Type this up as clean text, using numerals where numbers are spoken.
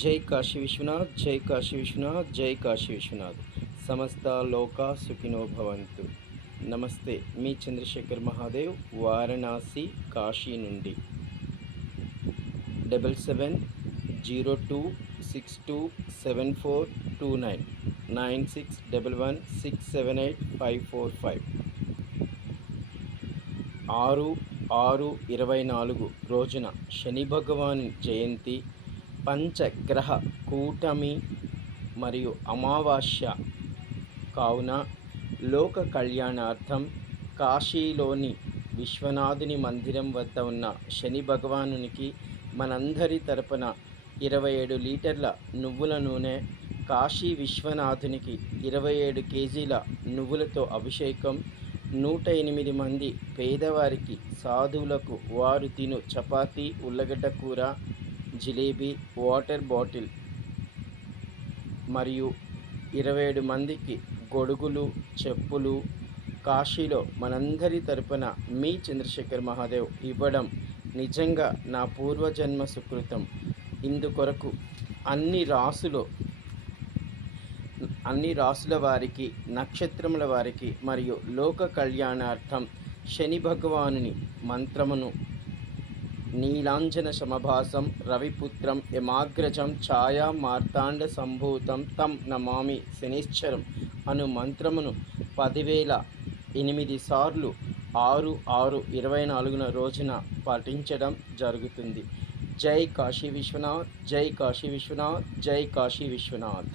జై కాశీ విశ్వనాథ్, జై కాశీ విశ్వనాథ్, జై కాశీ విశ్వనాథ్. సమస్త లోకా సుఖినో భవంతు. నమస్తే, మీ చంద్రశేఖర్ మహాదేవ్, వారణాసి, కాశీ నుండి. 7702627429 9611678545. 6/6/24 రోజున శని భగవాను జయంతి, పంచగ్రహ కూటమి మరియు అమావాస్య కావున లోక కళ్యాణార్థం కాశీలోని విశ్వనాథుని మందిరం వద్ద ఉన్న శని భగవానునికి మనందరి తరపున 27 లీటర్ల నువ్వుల నూనె, కాశీ విశ్వనాథునికి 27 కేజీల నువ్వులతో అభిషేకం, 108 మంది పేదవారికి, సాధువులకు వారు తిను చపాతీ, ఉల్లగడ్డ కూర, జిలేబీ, వాటర్ బాటిల్ మరియు 27 మందికి గొడుగులు, చెప్పులు కాశీలో మనందరి తరపున మీ చంద్రశేఖర్ మహాదేవ్ ఇవ్వడం నిజంగా నా పూర్వజన్మ సుకృతం. ఇందుకొరకు అన్ని రాసుల వారికి, నక్షత్రముల వారికి మరియు లోక కళ్యాణార్థం శని భగవానుని మంత్రమును నీలాంజన సమభాసం రవిపుత్రం యమాగ్రజం ఛాయా మార్తాండ సంభూతం తం నమామి శనిశ్చరం అను మంత్రమును 10,008 సార్లు 6/6/24 రోజున పాటించడం జరుగుతుంది. జై కాశీ విశ్వనాథ్, జై కాశీ విశ్వనాథ్, జై కాశీ విశ్వనాథ్.